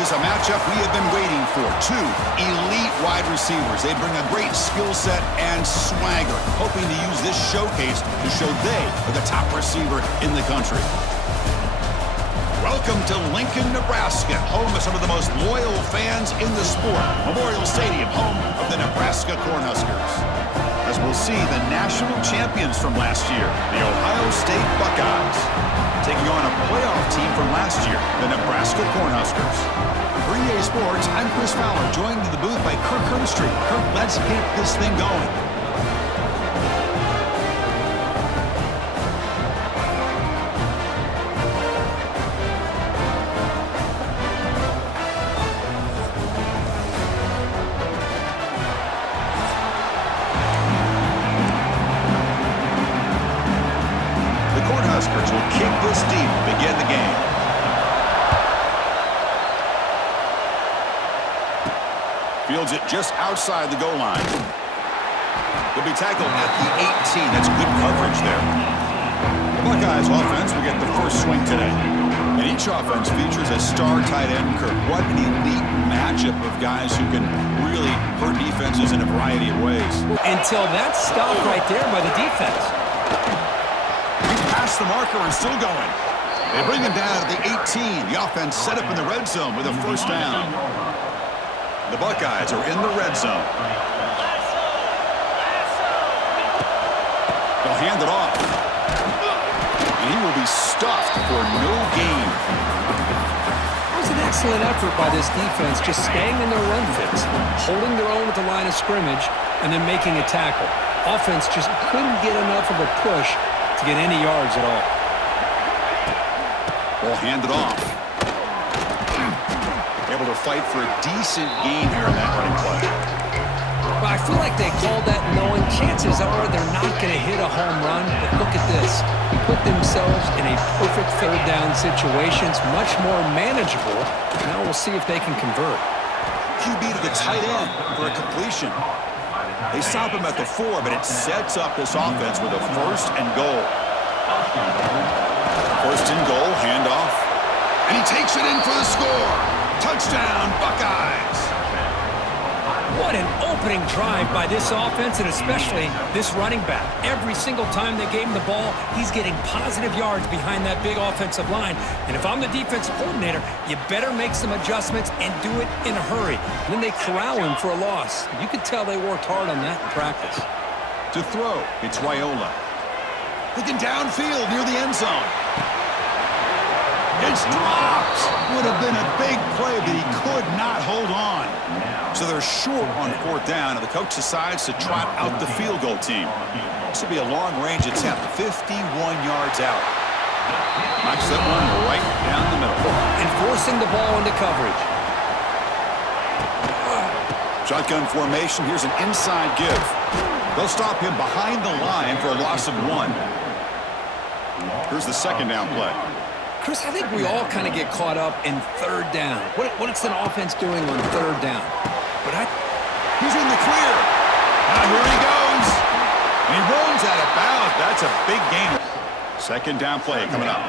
This is a matchup we have been waiting for. Two elite wide receivers. They bring a great skill set and swagger, hoping to use this showcase to show they are the top receiver in the country. Welcome to Lincoln, Nebraska, home of some of the most loyal fans in the sport. Memorial Stadium, home of the Nebraska Cornhuskers. As we'll see, the national champions from last year, the Ohio State Buckeyes, taking on a playoff team from last year, the Nebraska Cornhuskers. For EA Sports, I'm Chris Fowler, joined in the booth by Kirk Herbstreit. Kirk, let's get this thing going. Will kick this deep to begin the game. Fields it just outside the goal line. He'll be tackled at the 18. That's good coverage there. The Buckeyes offense will get the first swing today. And each offense features a star tight end, Kirk. What an elite matchup of guys who can really hurt defenses in a variety of ways. Until that stop right there by the defense. The marker and still going. They bring him down at the 18. The offense set up in the red zone with a first down. The Buckeyes are in the red zone. They'll hand it off. And he will be stuffed for no gain. That was an excellent effort by this defense, just staying in their run fits, holding their own at the line of scrimmage, and then making a tackle. Offense just couldn't get enough of a push to get any yards at all. Ball handed off. Able to fight for a decent gain here in that running play. Well, I feel like they called that knowing chances are they're not going to hit a home run, but look at this. Put themselves in a perfect third down situation. It's much more manageable. Now we'll see if they can convert. QB to the tight end for a completion. They stop him at the 4, but it sets up this offense with a first and goal. First and goal, handoff. And he takes it in for the score. Touchdown, Buckeyes. What an opening drive by this offense, and especially this running back. Every single time they gave him the ball, he's getting positive yards behind that big offensive line. And if I'm the defensive coordinator, you better make some adjustments and do it in a hurry. And then they corral him for a loss. You could tell they worked hard on that in practice. To throw, it's Raiola. Looking downfield near the end zone. It's dropped. Would have been a big play, but he could not hold on. So they're short on fourth down, and the coach decides to trot out the field goal team. This will be a long-range attempt, 51 yards out. Knocks that one right down the middle. Enforcing the ball into coverage. Shotgun formation. Here's an inside give. They'll stop him behind the line for a loss of 1. Here's the second down play. Chris, I think we all kind of get caught up in third down. What's an offense doing on third down? He's in the clear. Now here he goes. And he runs out of bounds. That's a big gain. Second down play coming up.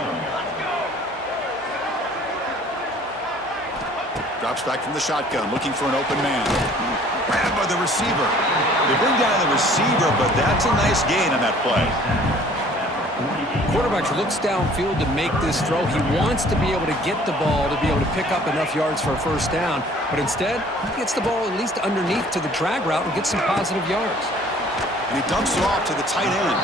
Drops back from the shotgun, looking for an open man. Grabbed by the receiver. They bring down the receiver, but that's a nice gain on that play. Quarterback looks downfield to make this throw. He wants to be able to get the ball to be able to pick up enough yards for a first down, but instead, he gets the ball at least underneath to the drag route and gets some positive yards. And he dumps it off to the tight end.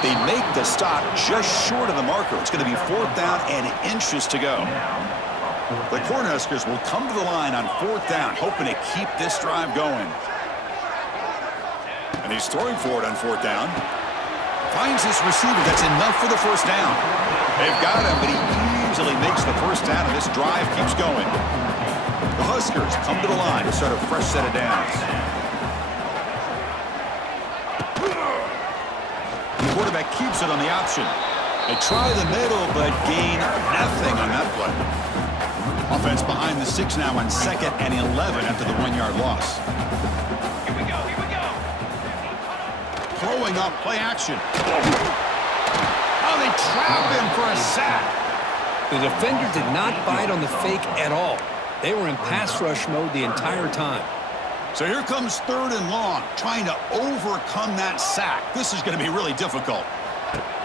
They make the stop just short of the marker. It's going to be fourth down and inches to go. The Cornhuskers will come to the line on fourth down, hoping to keep this drive going. And he's throwing for it on fourth down. Finds this receiver. That's enough for the first down. They've got him, but he easily makes the first down, and this drive keeps going. The Huskers come to the line to start a fresh set of downs. The quarterback keeps it on the option. They try the middle, but gain nothing on that play. Offense behind the 6 now on 2nd and 11 after the 1-yard loss. Throwing up, play action. Oh, they trap him for a sack. The defender did not bite on the fake at all. They were in pass rush mode the entire time. So here comes 3rd and long, trying to overcome that sack. This is going to be really difficult.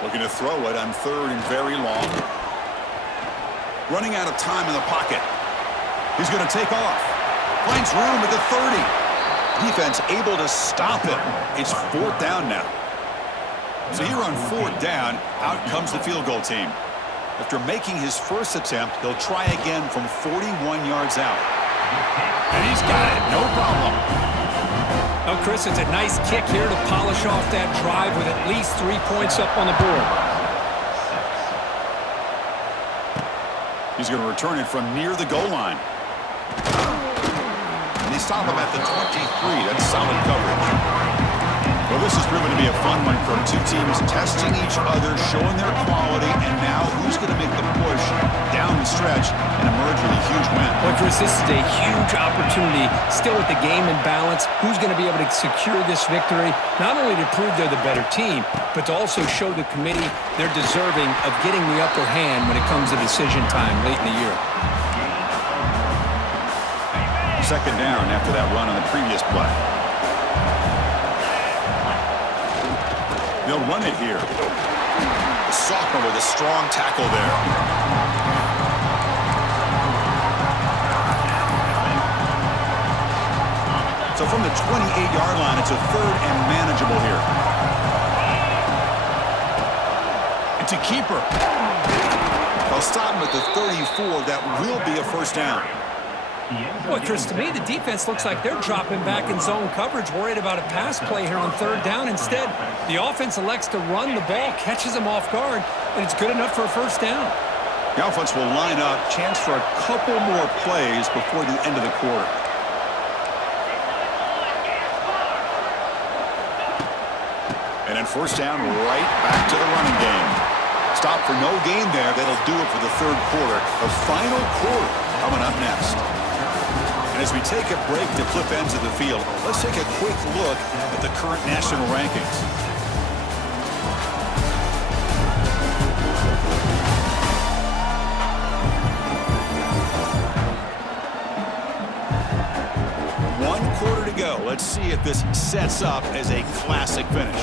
Looking to throw it on 3rd and very long. Running out of time in the pocket. He's going to take off. Finds room at the 30. Defense able to stop him. It's 4th down now. So here on 4th down, out comes the field goal team. After making his first attempt, he'll try again from 41 yards out. And he's got it, no problem. Oh, Chris, it's a nice kick here to polish off that drive with at least 3 points up on the board. He's going to return it from near the goal line. And they stop him at the 23. That's solid coverage. Well, this has proven to be a fun one for 2 teams testing each other, showing their quality, and now who's going to make the push down the stretch and emerge with a huge win. Well, Chris, this is a huge opportunity. Still with the game in balance, who's going to be able to secure this victory, not only to prove they're the better team, but to also show the committee they're deserving of getting the upper hand when it comes to decision time late in the year. 2nd down after that run on the previous play. They'll run it here. The sophomore with a strong tackle there. So from the 28-yard line, it's a 3rd and manageable here. It's a keeper. They'll stop him at the 34. That will be a 1st down. Boy, Chris, to me, the defense looks like they're dropping back in zone coverage, worried about a pass play here on 3rd down. Instead, the offense elects to run the ball, catches them off guard, and it's good enough for a 1st down. The offense will line up, chance for a couple more plays before the end of the quarter. And then 1st down, right back to the running game. Stop for no gain there. That'll do it for the 3rd quarter. The final quarter coming up next. And as we take a break to flip ends of the field, let's take a quick look at the current national rankings. One quarter to go. Let's see if this sets up as a classic finish.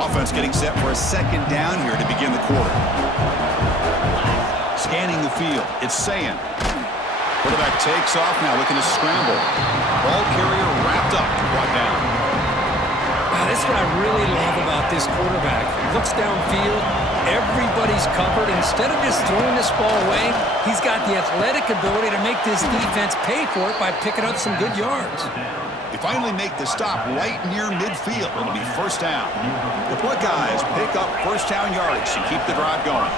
Offense getting set for a 2nd down here to begin the quarter. Scanning the field. It's Sayan. Quarterback takes off now, looking to scramble. Ball carrier wrapped up, brought down. Wow, that's what I really love about this quarterback. Looks downfield, everybody's covered. Instead of just throwing this ball away, he's got the athletic ability to make this defense pay for it by picking up some good yards. They finally make the stop right near midfield. It'll be 1st down. The Buckeyes pick up 1st down yardage to keep the drive going.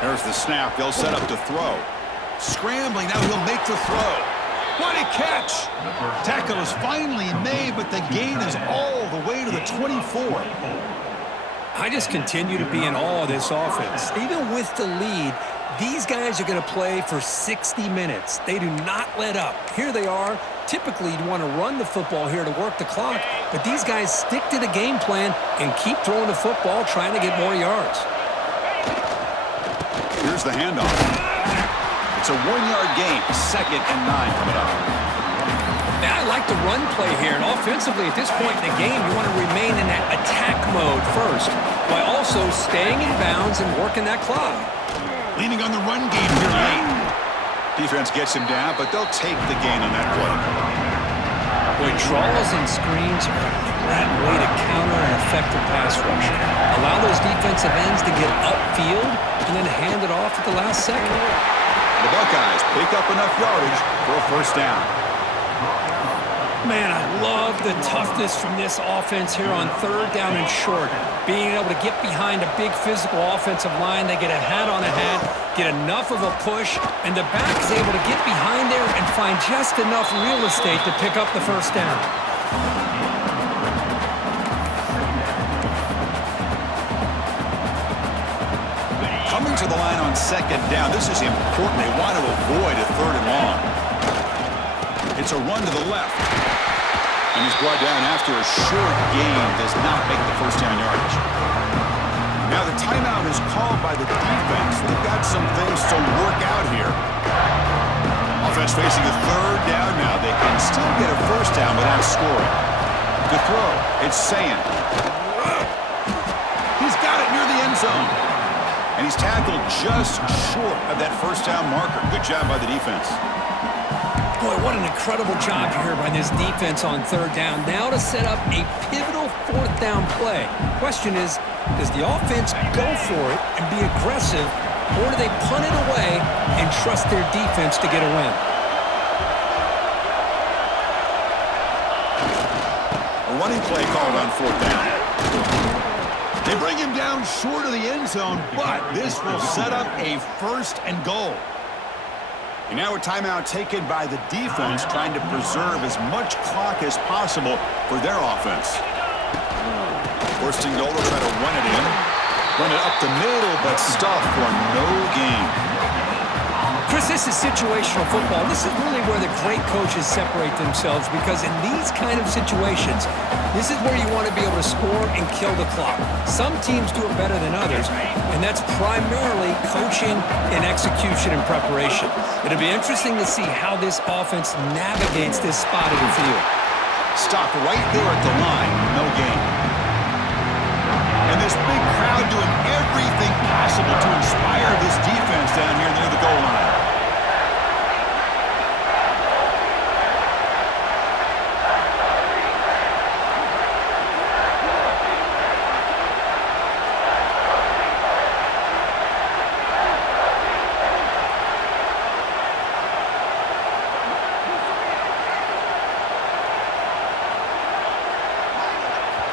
There's the snap. They'll set up to throw. Scrambling. Now he'll make the throw. What a catch. Tackle is finally made, but the gain is all the way to the 24. I just continue to be in awe of this offense. Even with the lead, these guys are going to play for 60 minutes. They do not let up. Here they are. Typically, you'd want to run the football here to work the clock, but these guys stick to the game plan and keep throwing the football, trying to get more yards. Here's the handoff. It's a 1-yard gain. 2nd and 9 coming up. Now, I like the run play here, and offensively at this point in the game, you want to remain in that attack mode first, while also staying in bounds and working that clock. Leaning on the run game here late. Defense gets him down, but they'll take the gain on that play. Boy, draws and screens are a great way to counter an effective pass rush. Allow those defensive ends to get upfield and then hand it off at the last second. The Buckeyes pick up enough yardage for a 1st down. Man, I love the toughness from this offense here on 3rd down and short. Being able to get behind a big physical offensive line, they get a hat on a hat, get enough of a push, and the back is able to get behind there and find just enough real estate to pick up the 1st down. Coming to the line on 2nd down, this is important. They want to avoid a 3rd and long. It's a run to the left. And he's brought down after a short gain. Does not make the 1st down yardage. Now the timeout is called by the defense. They've got some things to work out here. Offense facing a third down now. They can still get a first down without scoring. To throw, it's Sand. He's got it near the end zone. And he's tackled just short of that first down marker. Good job by the defense. Boy, what an incredible job here by this defense on third down. Now to set up a pivotal fourth down play. Question is, does the offense go for it and be aggressive, or do they punt it away and trust their defense to get a win? A running play called on fourth down. They bring him down short of the end zone, but this will set up a first and goal. And now a timeout taken by the defense, trying to preserve as much clock as possible for their offense. First and goal, they'll try to run it in. Run it up the middle, but stuff for no gain. Chris, this is situational football. This is really where the great coaches separate themselves, because in these kind of situations, this is where you want to be able to score and kill the clock. Some teams do it better than others, and that's primarily coaching and execution and preparation. It'll be interesting to see how this offense navigates this spot of the field. Stop right there at the line, no gain. And this big crowd doing everything possible to inspire this defense down here near the goal line.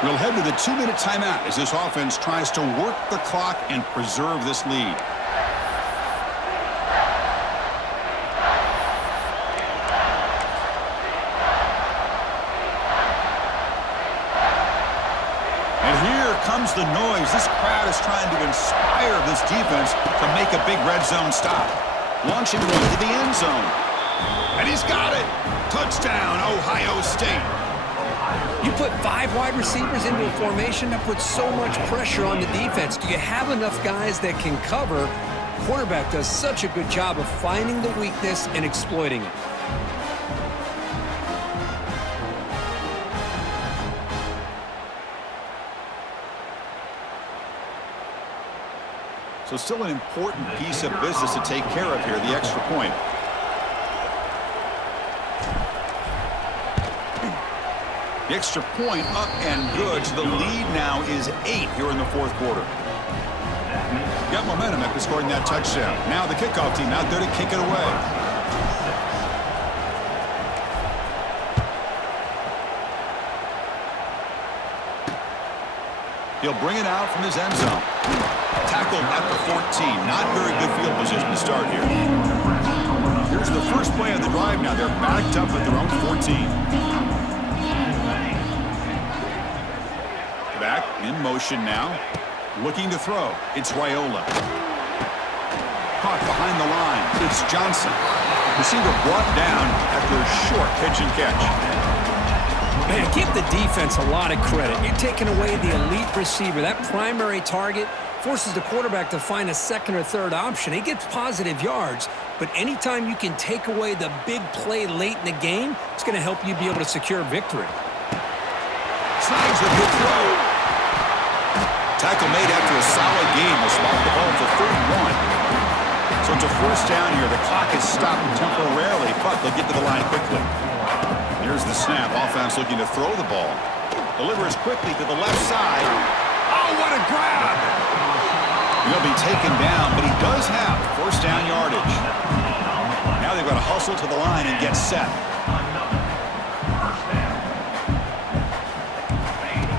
We'll head to the 2-minute timeout as this offense tries to work the clock and preserve this lead. And here comes the noise. This crowd is trying to inspire this defense to make a big red zone stop. Launching one into the end zone. And he's got it. Touchdown, Ohio State. You put 5 wide receivers into a formation, that puts so much pressure on the defense. Do you have enough guys that can cover? Quarterback does such a good job of finding the weakness and exploiting it. So still an important piece of business to take care of here, the extra point. The extra point up and good. So the lead now is 8 here in the fourth quarter. Got momentum after scoring that touchdown. Now the kickoff team out there to kick it away. He'll bring it out from his end zone. Tackled at the 14. Not very good field position to start here. Here's the first play of the drive now. They're backed up at their own 14. Back in motion now. Looking to throw. It's Raiola. Caught behind the line. It's Johnson. Receiver brought down after a short pitch and catch. Man, give the defense a lot of credit. You're taking away the elite receiver. That primary target forces the quarterback to find a second or third option. He gets positive yards, but anytime you can take away the big play late in the game, it's going to help you be able to secure victory. Snags a good throw. Tackle made after a solid game will spot the ball for 31. So it's a first down here. The clock is stopped temporarily, but they'll get to the line quickly. Here's the snap. Offense looking to throw the ball. Delivers quickly to the left side. Oh, what a grab! He'll be taken down, but he does have first down yardage. Now they've got to hustle to the line and get set.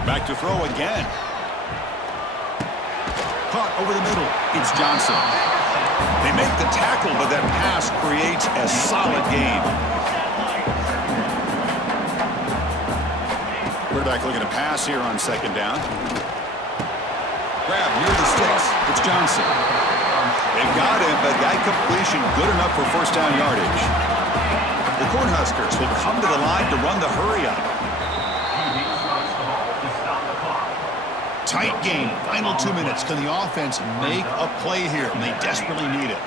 Back to throw again. Caught over the middle. It's Johnson. They make the tackle, but that pass creates a solid gain. Quarterback looking to pass here on second down. Grab near the sticks. It's Johnson. They've got him, but that completion good enough for first down yardage. The Cornhuskers will come to the line to run the hurry up. Tight game. Final 2 minutes. Can the offense make a play here? And they desperately need it.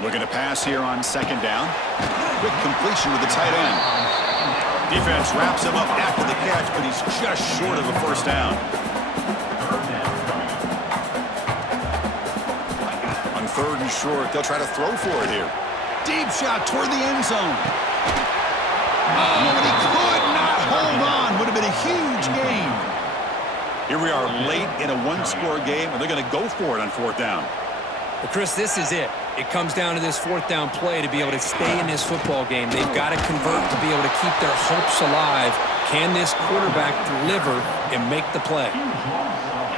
Looking to pass here on second down. Quick completion with the tight end. Defense wraps him up after the catch, but he's just short of a first down. On 3rd and short, they'll try to throw for it here. Deep shot toward the end zone. Oh, and he could not hold on. Would have been a huge gain. Here we are late in a one-score game, and they're going to go for it on 4th down. Well, Chris, this is it. It comes down to this 4th down play to be able to stay in this football game. They've got to convert to be able to keep their hopes alive. Can this quarterback deliver and make the play?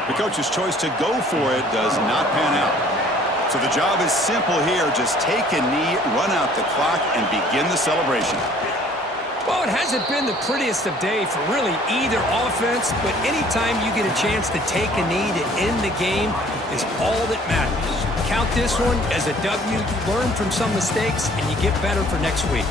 The coach's choice to go for it does not pan out. So the job is simple here. Just take a knee, run out the clock, and begin the celebration. Well, it hasn't been the prettiest of day for really either offense, but anytime you get a chance to take a knee to end the game is all that matters. Count this one as a W. You learn from some mistakes, and you get better for next week.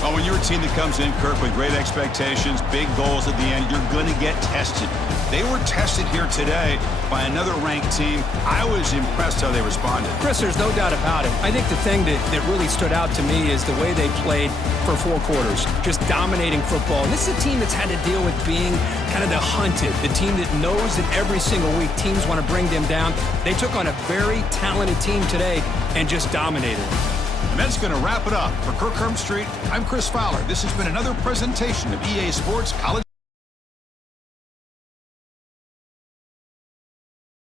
Well, when you're a team that comes in, Kirk, with great expectations, big goals at the end, you're going to get tested. They were tested here today by another ranked team. I was impressed how they responded. Chris, there's no doubt about it. I think the thing that really stood out to me is the way they played for 4 quarters, just dominating football. And this is a team that's had to deal with being kind of the hunted, the team that knows that every single week teams want to bring them down. They took on a very talented team today and just dominated. And that's going to wrap it up. For Kirk Street, I'm Chris Fowler. This has been another presentation of EA Sports College